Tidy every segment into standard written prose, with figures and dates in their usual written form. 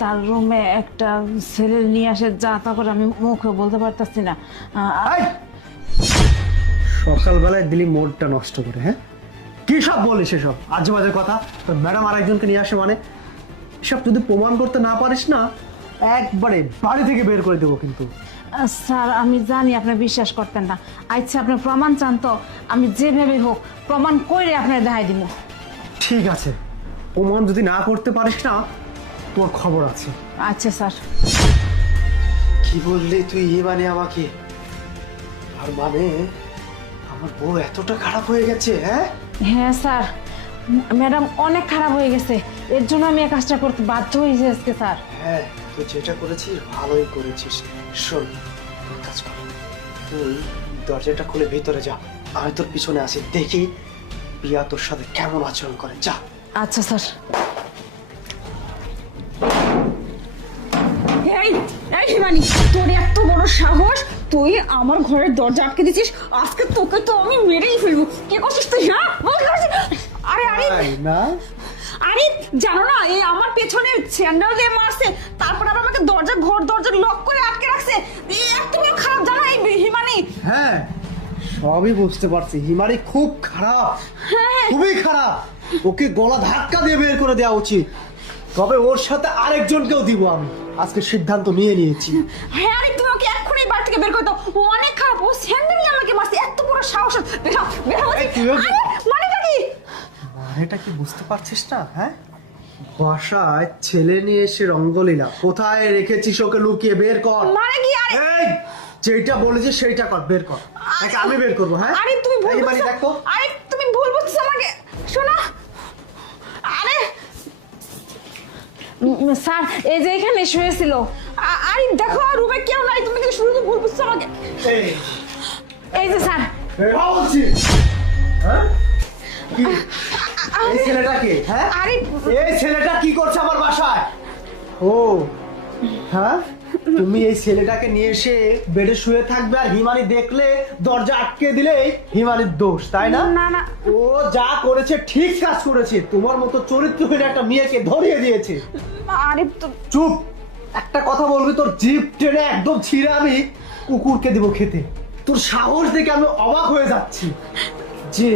তার রুমে একটা ছেলে নিয়ে আসে, যা তা করে আমি মুখে বলতে পারতাছি না। সকালবেলায় দিলি মোডটা নষ্ট করে। হ্যাঁ, কি সব বলিস এসব আজে বাজে কথা? তোর ম্যাডাম আরেকজনকে নিয়ে আসে মানে? এসব যদি প্রমাণ করতে না পারিস না, একবারে বাড়ি থেকে বের করে দেবো কিন্তু। স্যার, আমি জানি আপনি বিশ্বাস করতেন না। আচ্ছা, আপনি প্রমাণ চান তো আমি যেভাবে হোক প্রমাণ করে আপনার দেখাই দিব। ঠিক আছে, প্রমাণ যদি না করতে পারিস না, তোর খবর আছে। আচ্ছা স্যার। কি বললি তুই? মানে আমাকে আর মানে আমার বউ এতটা খারাপ হয়ে গেছে? হ্যাঁ হ্যাঁ স্যার, ম্যাডাম অনেক খারাপ হয়ে গেছে, এর জন্য আমি এই কাজটা করতে বাধ্য হয়েছি আজকে স্যার। হ্যাঁ, তুই যেটা করেছিস ভালোই করেছিস। শোন, তোর কাজ কর, তুই দরজাটা খুলে ভিতরে যা, আমি তোর পিছনে আছি, দেখি প্রিয়া তোর সাথে কেমন আচরণ করে। যা। আচ্ছা স্যার। এই এই হিমানি, তোর এত বড় সাহস, তুই আমার ঘরের দরজা আটকে দিছিস। আজকে তোকে তো আমি মেরেই ফেলবো। কে করছিস তুই? হ্যাঁ বল কি করছিস? আরে আরে না, আরে জানো না, এই আমার পেছনে স্যান্ডেল দিয়ে মারছে, তারপর আবার আমাকে ঘর দরজা লক করে আটকে রাখছে। এই এত বড় খারাপ জানো এই হিমানি? হ্যাঁ সবই বুঝতে পারছি, হিমারি খুব খারাপ, খুবই খারাপ। ওকে গলা ধাক্কা দিয়ে বের করে দেওয়া উচিত, তবে ওর সাথে আরেকজনকেও দিব। আমি আজকে সিদ্ধান্ত নিয়ে নিয়েছি। হ্যাঁ, আরে তুমি ওকে এক্ষুনি বাড়ি থেকে বের করে দাও। ও অনেক খারাপ, ও স্যান্ডেল নিয়ে আমাকে মারছে। এত বড় সাহস! বের হও, বের হও। মানেটা কি? এটা কি বুঝতে পারছিস না? হ্যাঁ, বাসায় ছেলে নিয়ে এসে রঙ্গলীলা, কোথায় রেখেছিস ওকে লুকিয়ে? বের কর। মানে কি? আরে এই যেটা বলেছিস সেইটা কর, বের কর। নাকি আমি বের করবো? হ্যাঁ, আরে তুমি ভুল এই মানে বুঝছো। দেখো। আরে তুমি ভুল বুঝছো আমাকে। শোনো, আরে স্যার, এই যে এখানে শুয়েছিল। আরে দেখো রুমে কেউ নাই, তুমি কিন্তু শুরু ভুল বুঝছো আমাকে। এই যে স্যার। বের হও বলছি। হ্যাঁ, কি এই ছেলেটা কে? হ্যাঁ, আরে এই ছেলেটা কি করছে আমার বাসায়? ও হ্যাঁ, তুমি এই ছেলেটাকে নিয়ে এসে বেডে শুয়ে থাকবে, আর হিমানি দেখলে দরজা আটকে দিলেই হিমানির দোষ, তাই না? না না, ও যা করেছে ঠিক কাজ করেছে, তোমার মতো চরিত্রহীন একটা মেয়েকে ধরিয়ে দিয়েছে। আরে তো চুপ, একটা কথা বলবি তোর জিভ টেনে একদম ছিঁড়ে আমি কুকুরকে দিব খেতে। তোর সাহস দেখে আমি অবাক হয়ে যাচ্ছি যে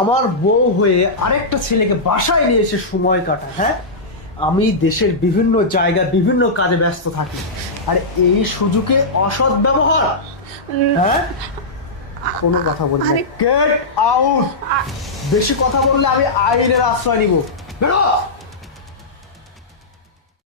আমার বউ হয়ে আরেকটা ছেলেকে বাসায় নিয়ে এসে সময় কাটা। হ্যাঁ, আমি দেশের বিভিন্ন জায়গায় বিভিন্ন কাজে ব্যস্ত থাকি, আর এই সুযোগে অসৎ ব্যবহার। হ্যাঁ, কোনো কথা বলবি না। Get out. বেশি কথা বললে আমি আইনের আশ্রয় নিব। বেরো।